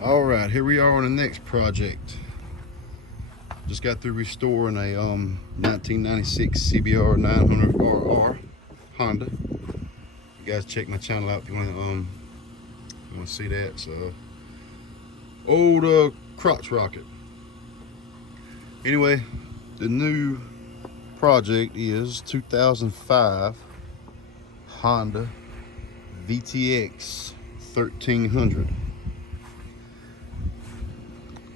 All right, here we are on the next project. Just got through restoring a 1996 CBR 900RR Honda. You guys check my channel out if you want to see that. It's a old crotch rocket. Anyway, the new project is 2005 Honda Vtx 1300.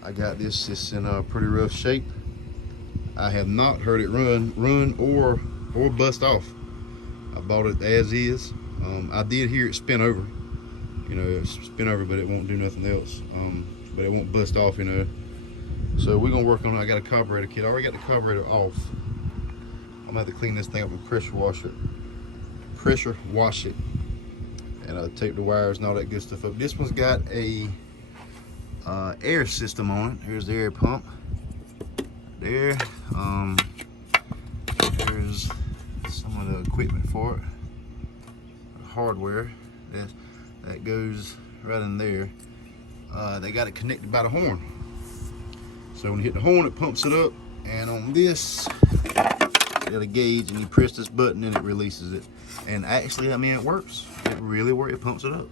I got this. It's in a pretty rough shape. I have not heard it run or bust off. I bought it as is. I did hear it spin over. You know, it's spin over, but it won't do nothing else. But it won't bust off, you know. So we're gonna work on it. I got a carburetor kit. I already got the carburetor off. I'm gonna have to clean this thing up and pressure wash it, and tape the wires and all that good stuff up. This one's got a air system on it. Here's the air pump. There. There's some of the equipment for it. The hardware. That goes right in there. They got it connected by the horn. So when you hit the horn, it pumps it up. And on this, you got a gauge, and you press this button and it releases it. And actually, I mean, it works. It really works. It pumps it up.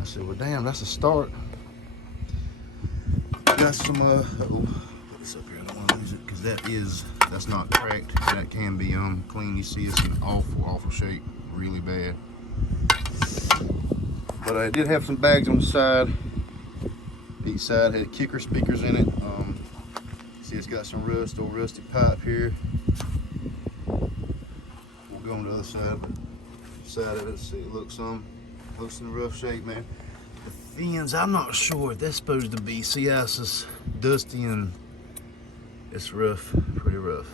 I said, well, damn, that's a start. Got some put this up here. I don't want to lose it because that's not cracked. That can be clean. You see, it's in awful shape, really bad. But I did have some bags on the side. Each side had kicker speakers in it. See, it's got some old rusty pipe here. We'll go on the other side of it. See, it looks in rough shape, man. The fins, I'm not sure what that's supposed to be. See how it's just dusty and it's rough, pretty rough.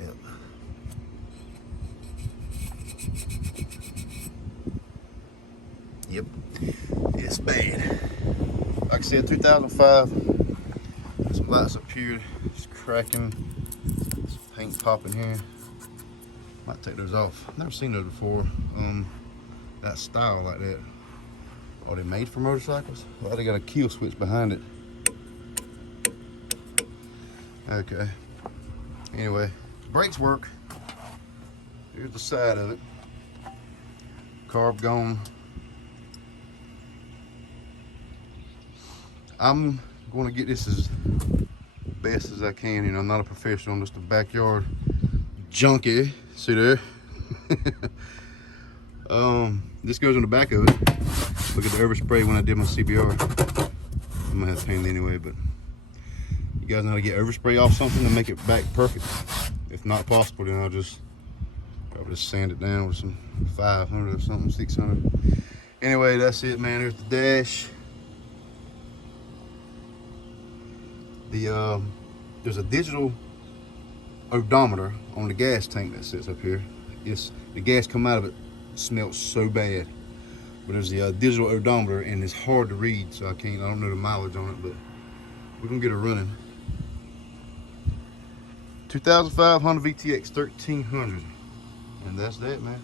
Yep. Yep, it's bad. Like I said, 2005. Some lights up here, it's cracking. Some paint popping here. Might take those off. I've never seen those before. That style like that. Are they made for motorcycles? Well, they got a kill switch behind it. Okay. Anyway, brakes work. Here's the side of it. Carb gone. I'm going to get this as best as I can. You know, I'm not a professional. I'm just a backyard junkie. See there? This goes on the back of it. Look at the overspray when I did my CBR. I'm gonna have to paint it anyway, but you guys know how to get overspray off something and make it back perfect. If not possible, then I'll just probably just sand it down with some 500 or something, 600. Anyway, that's it, man. There's the dash. There's a digital odometer on the gas tank that sits up here. The gas come out of it smells so bad. But there's the digital odometer, and it's hard to read, so I don't know the mileage on it, but we're gonna get it running. 2005 Honda Vtx 1300, and that's that, man.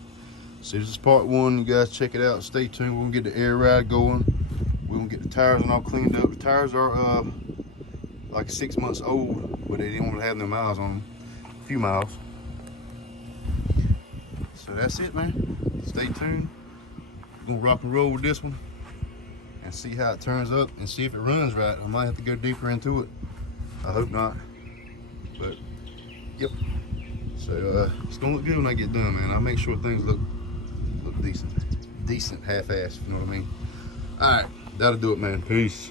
So this is part one. You guys check it out. Stay tuned. We're gonna get the air ride going. We're gonna get the tires and all cleaned up. The tires are like 6 months old, but they didn't want to have no miles on them. A few miles. So that's it, man. Stay tuned. We're gonna rock and roll with this one and see how it turns up and see if it runs right. I might have to go deeper into it. I hope not. But yep. So it's gonna look good when I get done, man. I'll make sure things look decent. Decent half-assed, if you know what I mean. Alright, that'll do it, man. Peace.